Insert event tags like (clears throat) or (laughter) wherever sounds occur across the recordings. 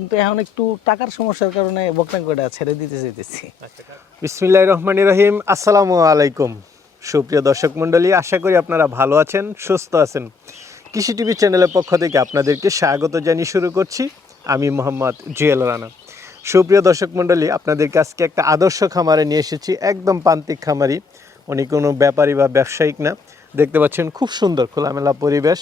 কিন্তু এখন একটু টাকার সমস্যার কারণে বকনা কয়টা ছেড়ে দিতে চাইতেছি। বিসমিল্লাহ রহমানি রহিম। আসসালামু আলাইকুম। সুপ্রিয় দর্শক মণ্ডলী, আশা করি আপনারা ভালো আছেন, সুস্থ আছেন। কৃষি টিভি চ্যানেলের পক্ষ থেকে আপনাদেরকে স্বাগত জানিয়ে শুরু করছি। আমি মোহাম্মদ জুয়েল রানা। সুপ্রিয় দর্শক মণ্ডলী, আপনাদেরকে আজকে একটা আদর্শ খামারে নিয়ে এসেছি, একদম প্রান্তিক খামারি। উনি কোনো ব্যাপারী বা ব্যবসায়িক না। দেখতে পাচ্ছেন খুব সুন্দর খোলামেলা পরিবেশ।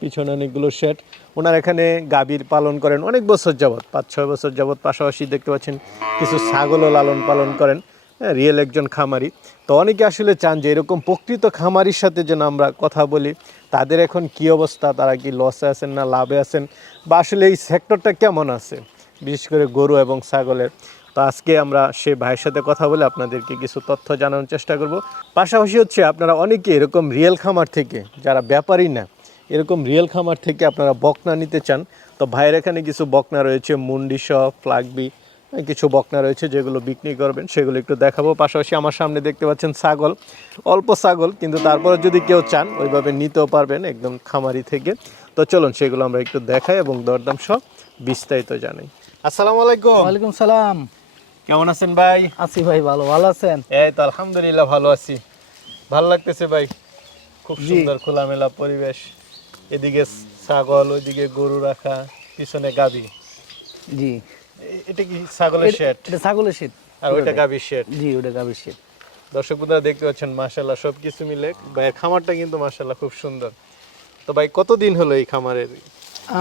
পিছনে অনেকগুলো শেড ওনার এখানে গাভীর পালন করেন অনেক বছর যাবৎ, পাঁচ, ছয় বছর যাবত পাশাপাশি দেখতে পাচ্ছেন কিছু ছাগলও লালন পালন করেন। হ্যাঁ রিয়েল একজন খামারি। তো অনেকে আসলে চান যে এরকম প্রকৃত খামারির সাথে যেন আমরা কথা বলি। তাদের এখন কি অবস্থা? তারা কি লসে আছেন না লাভে আছেন? বা আসলে এই সেক্টরটা কেমন আছে? বিশেষ করে গরু এবং ছাগলের। তো আজকে আমরা সে ভাইয়ের সাথে কথা বলে আপনাদেরকে কিছু তথ্য জানানোর চেষ্টা করব। পাশাপাশি হচ্ছে আপনারা অনেকে এরকম রিয়েল খামার থেকে, যারা ব্যাপারই না এরকম রিয়েল খামার থেকে আপনারা বকনা নিতে চান তো ভাইয়ের এখানে কিছু বকনা রয়েছে মুন্ডি সহ ফ্লাগবি কিছু বকনা রয়েছে যেগুলো বিক্রি করবেন সেগুলো একটু দেখাবো। পাশাপাশি আমার সামনে দেখতে পাচ্ছেন ছাগল অল্প ছাগল কিন্তু তারপরে যদি কেউ চান ওইভাবে নিতেও পারবেন একদম খামারি থেকে। তো চলুন সেগুলো আমরা একটু দেখাই এবং দরদাম সব বিস্তারিত জানাই। আসসালামু আলাইকুম। ওয়ালাইকুম সালাম। কেমন আছেন ভাই? আছি ভাই ভালো ভালো আছেন? এই তো আলহামদুলিল্লাহ ভালো আছি। ভালো লাগতেছে ভাই? খুব সুন্দর খোলামেলা পরিবেশ। এদিকে ছাগল ওইদিকে গরু রাখা পিছনে গাবি। জি। এটা কি ছাগলের শেড এটা ছাগলের শীত আর ওইটা গাবির শেড জি ওটা গাভীর শীত দর্শক বন্ধুরা দেখতে পাচ্ছেন মাশাল্লাহ সব কিছু মিলে ভাইয়ের খামারটা কিন্তু মাশাল্লাহ খুব সুন্দর। তো ভাই কতদিন হলো এই খামারের?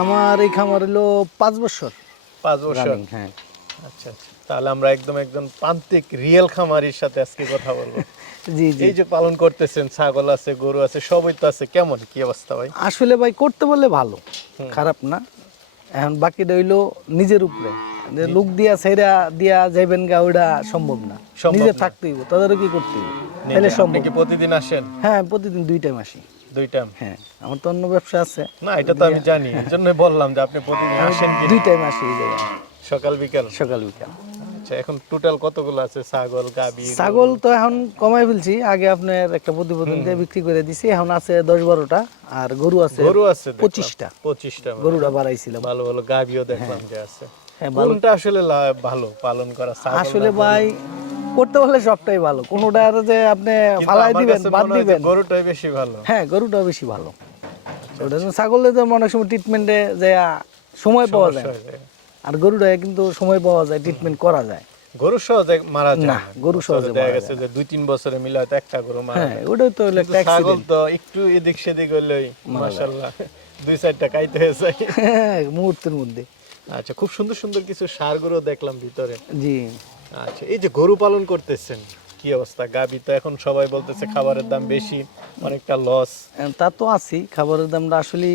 আমার এই খামার হলো পাঁচ বছর পাঁচ বছর। হ্যাঁ। আচ্ছা আচ্ছা। তাহলে আমরা একদম একজন প্রান্তিক রিয়েল খামারির সাথে আজকে কথা বলব। (laughs) জি জি। এই যে পালন করতেছেন ছাগল আছে গরু আছে সবই তো আছে কেমন? কি অবস্থা ভাই? আসলে ভাই করতে বললে ভালো খারাপ না। এখন হইল নিজের উপরে। যে লোক দিয়া সেরা দিয়া যাইবেন গা সম্ভব না। নিজে থাকতে হইব তাদেরও কি করতে হইব। তাহলে সম্ভব। কি প্রতিদিন আসেন? হ্যাঁ প্রতিদিন দুই টাইম আসি দুই টাইম? হ্যাঁ আমার তো অন্য ব্যবসা আছে। না এটা তো আমি জানি এই জন্যই বললাম যে আপনি প্রতিদিন আসেন কি দুই টাইম আসি এই জায়গায়। সকাল বিকাল? সকাল বিকাল। আচ্ছা এখন টোটাল কতগুলো আছে? ছাগল গাবি ছাগল তো এখন কমাই ফেলছি। আগে আপনার একটা প্রতিবেদন দিয়ে বিক্রি করে দিছি। এখন আছে দশ বারোটা আর গরু আছে গরু আছে পঁচিশটা। পঁচিশটা গরুটা বাড়াইছিলাম। ভালো ভালো গাবিও দেখলাম যে আছে। হ্যাঁ কোনটা আসলে ভালো পালন করা? আসলে ভাই করতে পারলে সবটাই ভালো। কোনোটা যে আপনি ফালাই দিবেন বাদ মনে দিবেন। গরুটাই বেশি ভালো। হ্যাঁ গরুটা বেশি ভালো। ওটা তো ছাগলে তো অনেক সময় ট্রিটমেন্টে যে সময় পাওয়া হয়ে যায়। আর গরুটা কিন্তু সময় পাওয়া যায় ট্রিটমেন্ট করা যায়। গরু সহজে মারা যায় না, গরু সহজে দেখা গেছে যে দুই তিন বছরে মিলে হয়তো একটা গরু মারা হ্যাঁ যায়। ওটাই তো একটা ছাগল তো একটু এদিক সেদিক হইলেই মাশাআল্লাহ দুই চারটা খাইতে হয়ে যায়। মুহূর্তের মধ্যে। আচ্ছা খুব সুন্দর সুন্দর কিছু সার গরু দেখলাম ভিতরে। জি। আচ্ছা এই যে গরু পালন করতেছেন কি অবস্থা? গাবি তো এখন সবাই বলতেছে খাবারের দাম বেশি অনেকটা লস তা তো আছি খাবারের দামটা আসলে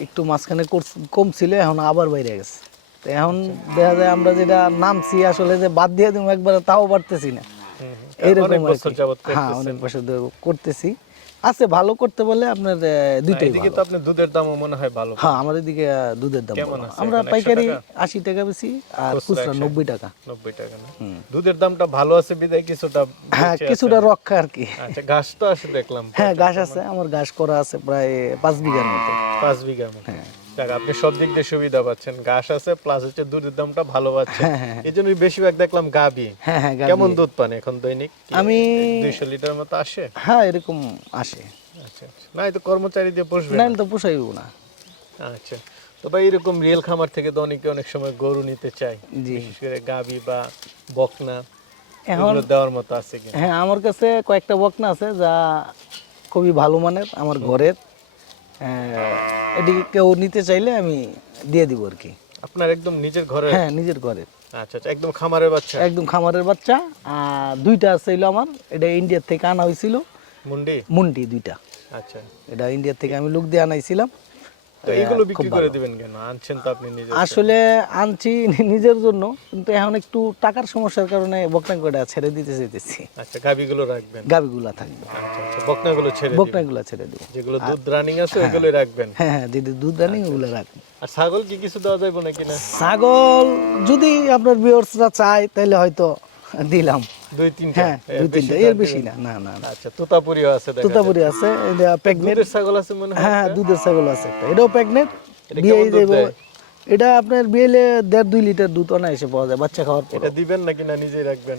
একটু মাঝখানে করছ- কম ছিল এখন আবার বাইরে গেছে। তো এখন দেখা যায় আমরা যেটা নামছি আসলে যে বাদ দিয়ে দেবো একবার তাও পারতেছি না। এইরকম হ্যাঁ অনেক বছর ধরে করতেছি। আছে ভালো করতে বলে আপনার দুইটাই এদিকে তো আপনার দুধের দামও মনে হয় ভালো। হ্যাঁ আমাদের দিকে দুধের দাম আমরা পাইকারি টাকা? আশি টাকা বেশি আর খুচরা খুচরা 100 নব্বই টাকা। নব্বই টাকা না? দুধের দামটা ভালো আছে বিদায় কিছুটা হ্যাঁ কিছুটা রক্ষা আর কি। আচ্ছা ঘাস তো আছে দেখলাম। হ্যাঁ ঘাস আছে আমার ঘাস করা আছে প্রায় পাঁচ বিঘার মতো। পাঁচ বিঘা মতো। হ্যাঁ। যাক আপনি সব দিক দিয়ে সুবিধা পাচ্ছেন। ঘাস আছে প্লাস হচ্ছে দুধের দামটা ভালো পাচ্ছেন হ্যাঁ, হ্যাঁ, এই জন্য বেশিরভাগ দেখলাম গাবি। হ্যাঁ হ্যাঁ। কেমন দুধ পান এখন দৈনিক? আমি- দুইশো লিটার মতো আসে? হ্যাঁ এরকম আসে। আচ্ছা আচ্ছা। না তো কর্মচারী দিয়ে না তো পোষাইব না। আচ্ছা। তো ভাই এরকম রিয়েল খামার থেকে তো অনেকে অনেক সময় গরু নিতে চায়। বিশেষ করে গাবি বা বকনা এখন দেওয়ার মতো আছে হ্যাঁ আমার কাছে কয়েকটা বকনা আছে যা খুবই ভালো মানের আমার ঘরের। এটি কেউ নিতে চাইলে আমি দিয়ে দিব আর কি। আপনার একদম নিজের ঘরে? হ্যাঁ নিজের ঘরে। আচ্ছা আচ্ছা একদম খামারের বাচ্চা? একদম খামারের বাচ্চা আর দুইটা ছিল আমার এটা ইন্ডিয়ার থেকে আনা হয়েছিল। মুন্ডি? মুন্ডি দুইটা। আচ্ছা। এটা ইন্ডিয়ার থেকে আমি লোক দিয়ে আনাইছিলাম। তো এগুলো বিক্রি করে দিবেন কেন? আনছেন তো আপনি নিজে আসলে আনছি নিজের জন্য কিন্তু এখন একটু টাকার সমস্যার কারণে ছেড়ে দিতে চাইতেছি। আচ্ছা গাবিগুলো রাখবেন? গাবিগুলা থাকবে। আচ্ছা আচ্ছা বকনাগুলো ছেড়ে বকনাগুলা ছেড়ে দিব। যেগুলো দুধ রানিং আছে ওইগুলোই রাখবেন? হ্যাঁ হ্যাঁ যদি দুধ রানি ওগুলো রাখবেন আর ছাগল কি কিছু দেওয়া যাবে নাকি না? ছাগল যদি আপনার ভিউয়ার্সরা চায় তাহলে হয়তো দিলাম। দুই তিনটা? হ্যাঁ দুই তিনটা। এর বেশি না না না। আচ্ছা তোতাপুরিও আছে তুতাপুরি আছে এটা প্রেগনেন্ট ছাগল আছে মনে হয় হ্যাঁ দুধের ছাগল আছে একটা। এটাও প্রেগনেন্ট এটা আপনার বিয়েলে দেড় দুই লিটার দুধ অনায়াসে পাওয়া যায় বাচ্চা খাওয়ার পর। এটা দিবেন নাকি না নিজেই রাখবেন?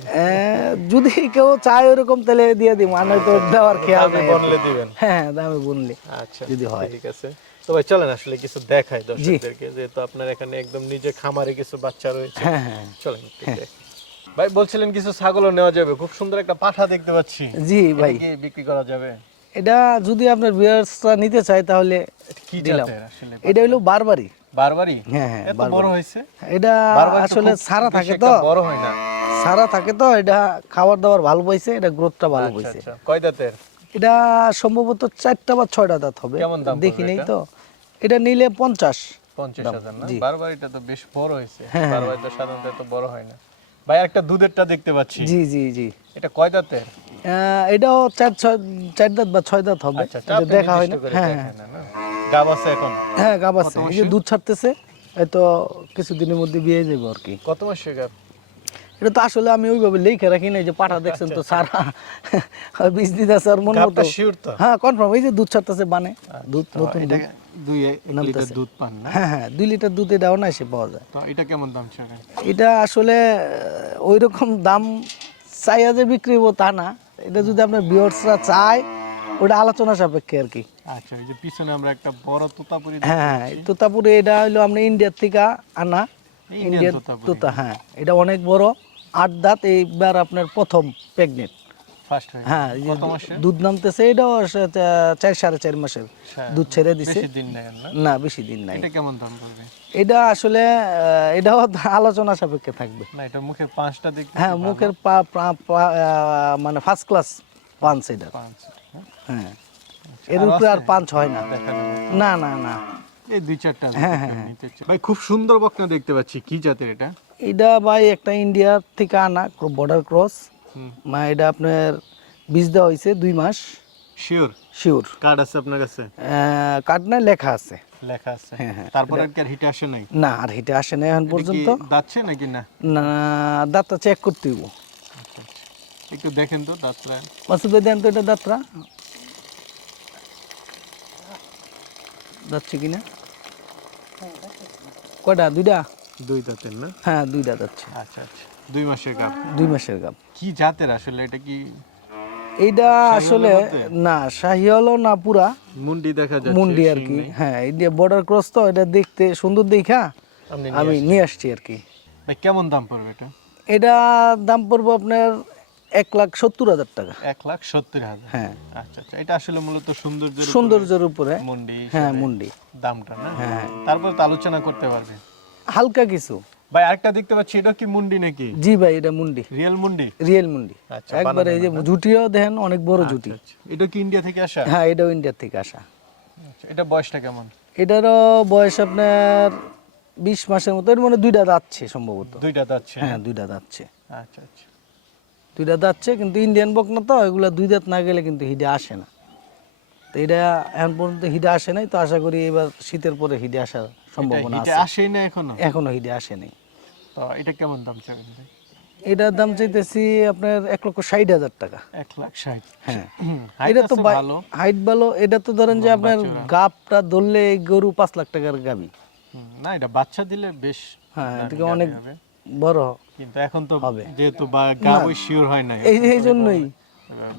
যদি কেউ চায় ওরকম তাহলে দিয়ে দিব। আর নয়তো দেওয়ার খেয়াল নেই বললে দিবেন। হ্যাঁ দামে বুনলে আচ্ছা যদি হয়। ঠিক আছে। তো ভাই চলেন আসলে কিছু দেখাই দর্শকদেরকে যেহেতু আপনার এখানে একদম নিজে খামারে কিছু বাচ্চা রয়েছে। হ্যাঁ হ্যাঁ। চলেন। ভাই বলছিলেন কিছু ছাগলও নেওয়া যাবে। খুব সুন্দর একটা পাঠা দেখতে পাচ্ছি। জি ভাই। বিক্রি করা যাবে? এটা যদি আপনার ভিউয়ার্সরা নিতে চায় তাহলে কি দিলাম। আসলে এটা হলো বারবারই। বারবারই? হ্যাঁ হ্যাঁ এত বড় হয়েছে? এটা আসলে সারা থাকে তো। বড় হয় না। সারা থাকে তো এটা খাবার দাবার ভালো পাইছে এটা গ্রোথটা ভালো আচ্ছা পাইছে। আচ্ছা। কয় দাঁতের? এটা সম্ভবত চারটা বা ছয়টা দাঁত হবে। দেখি নেই? তো। এটা নিলে পঞ্চাশ। পঞ্চাশ হাজার না? জি। বারবার এটা তো বেশ বড় হয়েছে। হ্যাঁ, বারবার তো সাধারণত এত বড় হয় না। ভাই একটা দুধেরটা দেখতে পাচ্ছি। জি জি জি। এটা কয় দাঁতের? এটাও চার ছয় চার দাঁত বা ছয় দাঁত হবে। আচ্ছা দেখা হয় না। হ্যাঁ হ্যাঁ না গাব আছে এখন? হ্যাঁ গাব আছে। এই যে দুধ ছাড়তেছে তো কিছুদিনের মধ্যে বিয়ে যাবে আর কি। কত মাসে গাব? এটা তো আসলে আমি ওইভাবে লিখে রাখি না এই যে পাঠা দেখছেন তো সারা বীজ দিতে স্যার মন মতো। হ্যাঁ কনফার্ম এই যে দুধ ছাড়তেছে বানে। দুধ নতুন লিটার দুধ পান হ্যাঁ হ্যাঁ দুই লিটার দুধ পাওয়া যায়। তো এটা কেমন দাম ছাড়েন? এটা আসলে ওই রকম দাম চাইয়া যে বিক্রি হব তা না। এটা যদি আপনার বিয়ার্সরা চায় ওটা আলোচনা সাপেক্ষে আর কি। আচ্ছা এই যে পিছনে আমরা একটা বড় তোতাপুরি হ্যাঁ তো এটা হলো আমরা ইন্ডিয়ার থেকে আনা। ইন্ডিয়ান তোতা হ্যাঁ এটা অনেক বড় আট দাঁত এইবার আপনার প্রথম প্রেগনেন্ট হয়ে হ্যাঁ দুধ নামতেছে এটাও চার সাড়ে চার মাসের। হ্যাঁ, দুধ ছেড়ে দিছে। না? বেশি দিন নাই। এটা কেমন দাম পড়বে? এটা আসলে এটাও আলোচনা সাপেক্ষে থাকবে। না এটা মুখের পাঁচটা দেখতে হ্যাঁ মুখের পা মানে ফার্স্ট ক্লাস পাঞ্চ এটা। হ্যাঁ, হ্যাঁ। এর উপরে আর পাঞ্চ হয় না। দেখা না না না। এই দুই চারটা হ্যাঁ, নিতে চায়। ভাই খুব সুন্দর বকনা দেখতে পাচ্ছি। কি জাতের এটা? এটা ভাই একটা ইন্ডিয়ার থেকে আনা বর্ডার ক্রস মা এটা আপনার বীজ দেওয়া হয়েছে দুই মাস। শিওর শিওর কার্ড আছে আপনার কাছে? কার্ডনায় লেখা আছে। লেখা আছে। হ্যাঁ, হ্যাঁ, তারপর আর হিটে আসে নাই? না আর হিটে আসে না এখন পর্যন্ত। দাচ্ছে নাকি না? না দাঁতটা চেক করতে হইব। আচ্ছা, আচ্ছা। একটু দেখেন তো দাঁতরা মাসুদ ভাই দেন তো এটা দাঁতরা যাচ্ছে কিনা কয়টা? দুইটা? দুই দাঁতের না? হ্যাঁ দুইটা যাচ্ছে আচ্ছা আচ্ছা। দুই মাসের গাপ দুই মাসের গাব কি জাতের আসলে? এটা কি এইটা আসলে না না পুরা। মুন্ডি দেখা যাচ্ছে মুন্ডি আর কি। হ্যাঁ এই যে বর্ডার ক্রস তো এটা দেখতে সুন্দর দেখা। আমি নিয়ে আসছি আর কি। ভাই কেমন দাম পড়বে এটা? এটা দাম পড়ব আপনার এক লাখ সত্তর হাজার টাকা। এক লাখ সত্তর হাজার? হ্যাঁ। আচ্ছা আচ্ছা এটা আসলে মূলত সৌন্দর্যের উপরে? সৌন্দর্যের উপরে। মুন্ডি হ্যাঁ মুন্ডি। দামটা না? হ্যাঁ। তারপর তো আলোচনা করতে পারবে। হালকা কিছু। ভাই আরেকটা দেখতে পাচ্ছি এটা কি মুন্ডি নাকি? জি ভাই এটা মুন্ডি। রিয়েল মুন্ডি? রিয়েল মুন্ডি। আচ্ছা, একবারে এই যে জুটিও দেখেন অনেক বড় জুটি আচ্ছা, এটা কি ইন্ডিয়া থেকে আসা? হ্যাঁ এটাও ইন্ডিয়া থেকে আসা। আচ্ছা, এটা বয়সটা কেমন? এটারও বয়স আপনার বিশ মাসের মতো এর মানে দুইটা যাচ্ছে সম্ভবত। দুইটা যাচ্ছে হ্যাঁ দুইটা যাচ্ছে আচ্ছা আচ্ছা। দুইটা যাচ্ছে কিন্তু ইন্ডিয়ান বক না তো এগুলা দুই দাঁত না গেলে কিন্তু হিডে আসে না। তো এটা এখন পর্যন্ত হিডে আসে নাই তো আশা করি এবার শীতের পরে হিডে আসার সম্ভাবনা আছে। আসেই না এখনও? এখনও হিডে আসে নাই। তো এটা কেমন দাম চাবেন এটার দাম চাইতেছি আপনার এক লক্ষ ষাট হাজার টাকা। এক লাখ ষাট। হ্যাঁ। (clears throat) এটা তো ভালো। হাইট ভালো এটা তো ধরেন যে আপনার গাপটা ধরলে গরু পাঁচ লাখ টাকার গাবি। না এটা বাচ্চা দিলে বেশ হ্যাঁ অনেক বড় কিন্তু এখন তো হবে। যেহেতু বা গাবই শিওর হয় না এই জন্যই।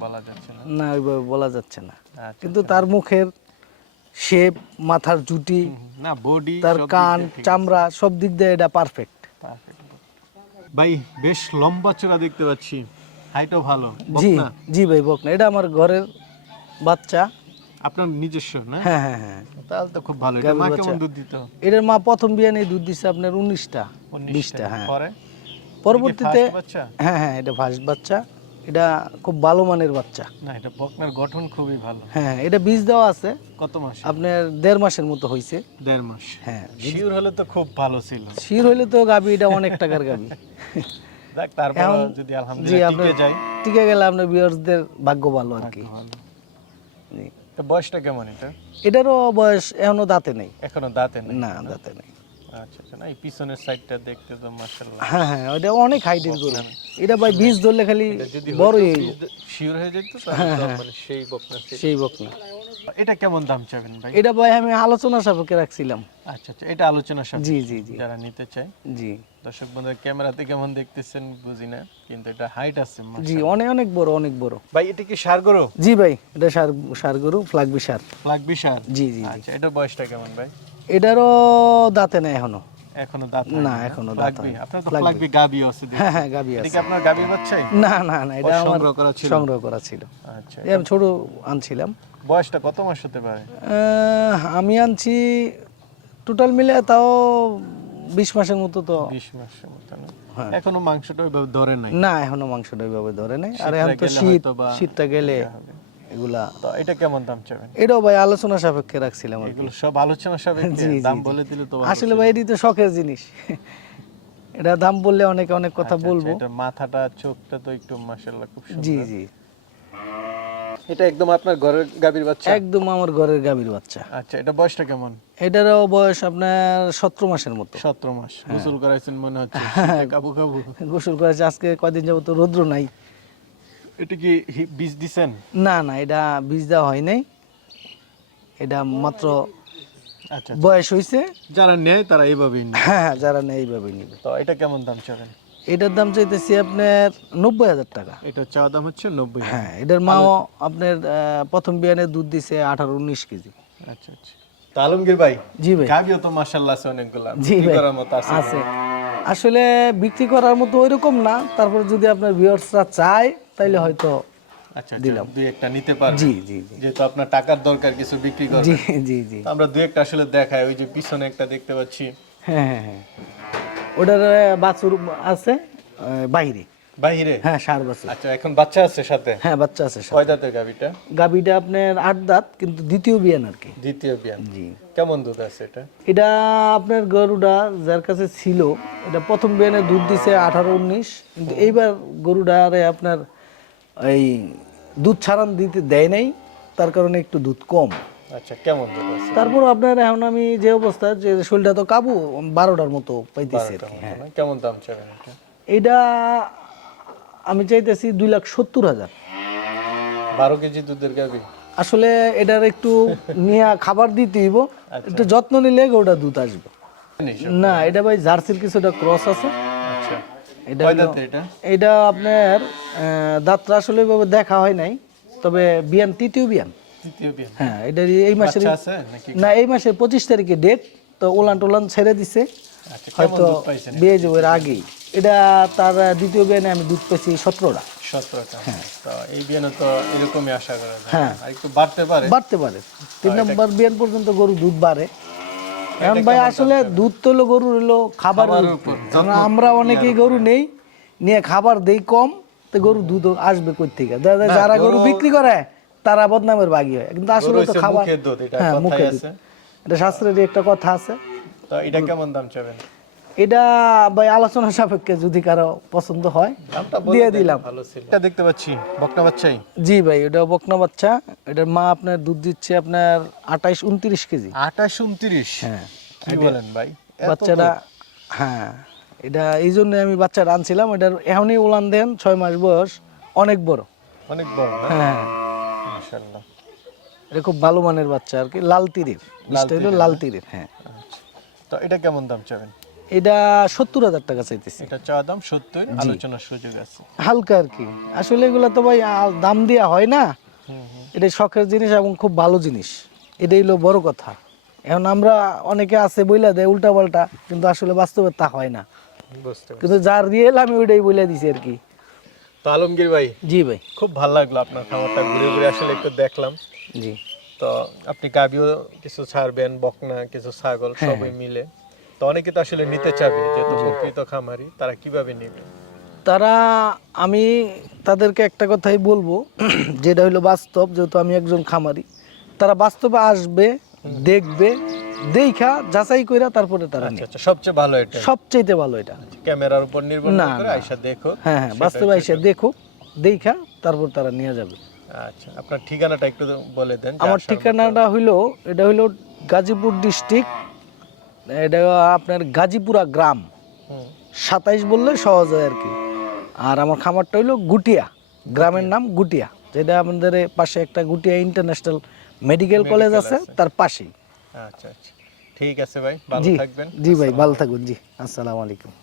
বলা যাচ্ছে না? না ওইভাবে বলা যাচ্ছে না। আচ্ছা কিন্তু তার মুখের শেপ মাথার জুটি না বডি তার কান চামড়া সব দিক দিয়ে এটা পারফেক্ট ভাই বেশ লম্বা চড়া দেখতে পাচ্ছি। হাইটও ভালো। জি জি ভাই বকনা। এটা আমার ঘরের বাচ্চা। আপনার নিজস্ব না? হ্যাঁ হ্যাঁ হ্যাঁ। তাহলে তো খুব ভালো। এটা মা কেমন দুধ দিত? এটার মা প্রথম বিয়ানে দুধ দিছে আপনার উনিশটা। উনিশটা। বিশটা হ্যাঁ। পরবর্তীতে হ্যাঁ হ্যাঁ এটা ফার্স্ট বাচ্চা। এটা খুব ভালো মানের বাচ্চা। না এটা বকনার গঠন খুবই ভালো। হ্যাঁ এটা বীজ দেওয়া আছে। কত মাস? আপনার দেড় মাসের মতো হয়েছে দেড় মাস। হ্যাঁ শিওর হলে তো খুব ভালো ছিল। শির হলে তো গাবি এটা অনেক টাকার গাবি। দেখ তারপর এখন- যদি আলহামদুলিল্লাহ টিকে যায় টিকে গেলে আপনার ভিউয়ার্সদের ভাগ্য ভালো আর কি। তো বয়সটা কেমন এটা? এটারও বয়স এখনও দাঁতে নেই। এখনও দাঁতে নেই। না দাঁতে নেই। আচ্ছা আচ্ছা। না এই পিছনের সাইডটা দেখতে তো মাশাআল্লাহ। হ্যাঁ হ্যাঁ ওটা অনেক হাইটের গরু। এটা ভাই বীজ ধরলে খালি যদি বড়ই শিওর হয়ে যেত মানে সেই বকনা সেই বকনা। এটা কেমন দাম চাবেন ভাই? এটা ভাই আমি আলোচনা সাপেক্ষে রাখছিলাম। আচ্ছা আচ্ছা। এটা আলোচনা সাপেক্ষে জি জি জি। যারা নিতে চায়। জি। দর্শক বন্ধুরা ক্যামেরাতে কেমন দেখতেছেন বুঝি না কিন্তু এটা হাইট আছে জি অনেক অনেক বড় অনেক বড়। ভাই এটা কি সার গরু? জি ভাই এটা সার সার গরু ফ্লাগবি সার। লাগবি সার? জি জি জি। আচ্ছা এটা বয়সটা কেমন ভাই? এটারও দাঁতে নেই এখনও। এখনও দাঁত না, এখনও দাঁত লাগবি। আপনার তো লাগবে। গাবি আছে হ্যাঁ হ্যাঁ গাবি এটা আছে। কি আপনার গাবি বাচ্চাই? না না না এটা সংগ্রহ করা ছিল? সংগ্রহ করা ছিল। আচ্ছা। আমি ছোট আনছিলাম। বয়সটা কত মাস হতে পারে? আমি আনছি টোটাল মিলে তাও বিশ মাসের মতো তো বিশ মাসের মতো হ্যাঁ। এখনও মাংসটা ওইভাবে ধরে নাই? না এখনও মাংসটা ওইভাবে ধরে নাই। আর এখন তো শীত শীতটা গেলে ইয়ে। এগুলা। তো এটা কেমন দাম চাবেন? এটাও ভাই আলোচনা সাপেক্ষে রাখছিলাম এগুলো সব আলোচনা সাপেক্ষে? দাম বলে দিলে তো আসলে ভাই এটি তো শখের জিনিস। এটা দাম বললে অনেকে অনেক কথা আচ্ছা, বলব। আচ্ছা, এটার মাথাটা চোখটা তো একটু মাশাআল্লাহ খুব সুন্দর। জি। জি এটা একদম আপনার ঘরের গাবির বাচ্চা? একদম আমার ঘরের গাভীর বাচ্চা। আচ্ছা এটা বয়সটা কেমন? এটারও বয়স আপনার সতেরো মাসের মতো। সতেরো মাস। হ্যাঁ। গোসল করাইছেন মনে হচ্ছে। কাবু কাবু। গোসল করেছে আজকে কয়দিন যাব তো রৌদ্র নাই। এটা কি বীজ দিছেন? না না এটা বীজ দেওয়া হয় নাই। এটা মাত্র আচ্ছা বয়স হয়েছে যারা নেয় তারা এইভাবেই নেয় হ্যাঁ হ্যাঁ, যারা নেই এইভাবে নিবে। তো এটা কেমন দাম চাবেন? এটার দাম চাইতেছি আপনার নব্বই হাজার টাকা। চাওয়া দাম হচ্ছে নব্বই হ্যাঁ এটার মাও আপনার প্রথম বিয়ানে দুধ দিছে আঠারো উনিশ কেজি। আচ্ছা আচ্ছা। তো আলমগীর ভাই জি ভাই। গাবিও তো মাশাআল্লাহ আছে অনেকগুলা। জি বিক্রি ভাই করার মতো আছে। আছে। আসলে বিক্রি করার মতো ওইরকম না। তারপর যদি আপনার ভিউয়ার্সরা চায় তাইলে হয়তো আচ্ছা দিলাম। দুই একটা নিতে জি জি যেহেতু আপনার টাকার দরকার কিছু বিক্রি করবেন। জি জি। জি আমরা দুই একটা আসলে দেখাই ওই যে পিছনে একটা দেখতে পাচ্ছি। হ্যাঁ হ্যাঁ হ্যাঁ। ওটার বাছুর আছে আহ, বাইরে। হ্যাঁ সার বাছুর। আচ্ছা এখন বাচ্চা আছে সাথে? হ্যাঁ বাচ্চা আছে কয় দাঁতের গাবিটা আপনার আট দাঁত কিন্তু দ্বিতীয় বিয়ান আর কি। দ্বিতীয় বিয়ান। জি। কেমন দুধ আছে এটা? এটা আপনার গরুটা যার কাছে ছিল এটা প্রথম বিয়ানে দুধ দিছে আঠারো উনিশ কিন্তু এইবার গরুটারে আপনার এই দুধ ছাড়ান দিতে দেয় নাই তার কারণে একটু দুধ কম। আচ্ছা কেমন তারপর আপনার এখন আমি যে অবস্থা যে শরীরটা তো কাবু বারোটার মতো পাইতেছি কেমন দাম চাবেন এটা? আমি চাইতেছি দুই লাখ সত্তর হাজার। বারো কেজি দুধের গাবি আসলে এটার একটু নিয়ে খাবার দিতে হইব একটু যত্ন নিলে ওটা দুধ আসবে। না এটা ভাই জার্সির কিছুটা ক্রস আছে। আচ্ছা এটা এটা? আপনার দাঁতটা আসলে এভাবে দেখা হয় নাই তবে বিয়ান তৃতীয় বিয়ান। হ্যাঁ এটা এই মাসের না এই মাসের পঁচিশ তারিখে ডেট তো ওলান টোলান ছেড়ে দিছে। আচ্ছা হয়তো বিয়ে যাব এর আগেই। এটা তার দ্বিতীয় বিয়ানে আমি দুধ পেয়েছি সতেরোটা। সতেরোটা। তো এই বিয়ানে তো এরকমই আশা করা হ্যাঁ। একটু বাড়তে পারে। বাড়তে পারে। তিন নম্বর বিয়ান পর্যন্ত গরু দুধ বাড়ে। এখন ভাই আসলে দুধ তো হলো গরুর হলো খাবার আমরা অনেকেই গরু নেই নিয়ে খাবার দেই কম তো গরু দুধ আসবে কই থেকে যারা গরু বিক্রি করে তারা বদনামের বাগি হয়। কিন্তু আসলে তো খাবার হ্যাঁ মুখে এটা শাস্ত্রের একটা কথা আছে। তো এটা কেমন দাম চাবেন? এটা ভাই আলোচনা সাপেক্ষে যদি কারও পছন্দ হয় দিয়ে দিলাম। এটা দেখতে পাচ্ছি বকনা বাচ্চাই। জি ভাই এটা বকনা বাচ্চা। এটার মা আপনার দুধ দিচ্ছে আপনার আঠাইশ উনত্রিশ কেজি। আঠাশ উনত্রিশ? হ্যাঁ। কি বলেন ভাই? বাচ্চাটা হ্যাঁ। এটা এই জন্য আমি বাচ্চাটা আনছিলাম এটার এখনই উলান দেন ছয় মাস বয়স অনেক বড়? অনেক বড় হ্যাঁ। মাশাআল্লাহ। এটা খুব ভালো মানের বাচ্চা আর কি লাল তীরের। লাল তীরের হ্যাঁ। আচ্ছা। তো এটা কেমন দাম চাবেন? এটা সত্তর হাজার টাকা চাইতেছি। এটা চাওয়া দাম সত্তর আলোচনার সুযোগ আছে। হালকা আর কি। আসলে এগুলো তো ভাই দাম দেওয়া হয় না। এটা শখের জিনিস এবং খুব ভালো জিনিস। এটাই হলো বড় কথা। এখন আমরা অনেকে আছে বইলা দেয় উল্টা পাল্টা কিন্তু আসলে বাস্তবে তা হয় না। কিন্তু যার রিয়েল আমি ওইটাই বলে দিছি আর কি। তো আলমগীর ভাই জি ভাই। খুব ভালো লাগল আপনার খামারটা ঘুরে ঘুরে আসলে একটু দেখলাম। জি। তো আপনি গাবিও কিছু ছাড়বেন বকনা কিছু ছাগল হ্যাঁ, সবই মিলে। তো অনেকে তো আসলে নিতে চাবে যেহেতু প্রকৃত খামারি তারা কীভাবে নেবে? তারা আমি তাদেরকে একটা কথাই বলব (clears throat) যেটা হলো বাস্তব যেহেতু আমি একজন খামারি তারা বাস্তবে আসবে দেখবে দেখা যাচাই করে তারপরে তারা আচ্ছা আচ্ছা সবচেয়ে ভালো এটা। সবচাইতে ভালো এটা। ক্যামেরার উপর নির্ভর না করে আইসা দেখো। হ্যাঁ হ্যাঁ বাস্তবে এসে দেখুক দেখা তারপর তারা নিয়ে যাবে। আচ্ছা আপনার ঠিকানাটা একটু বলে দেন আমার ঠিকানাটা হইল এটা হইল গাজীপুর ডিস্ট্রিক্ট এটা আপনার গাজীপুরা গ্রাম। সাতাইশ বললে সহজ হয় আর কি। আর আমার খামারটা হইল গুটিয়া। গ্রামের নাম গুটিয়া। যেটা আমাদের পাশে একটা গুটিয়া ইন্টারন্যাশনাল মেডিকেল কলেজ আছে। তার পাশেই। আচ্ছা আচ্ছা। ঠিক আছে ভাই ভালো জি থাকবেন। জি ভাই ভালো থাকুন। জি আসসালামু আলাইকুম।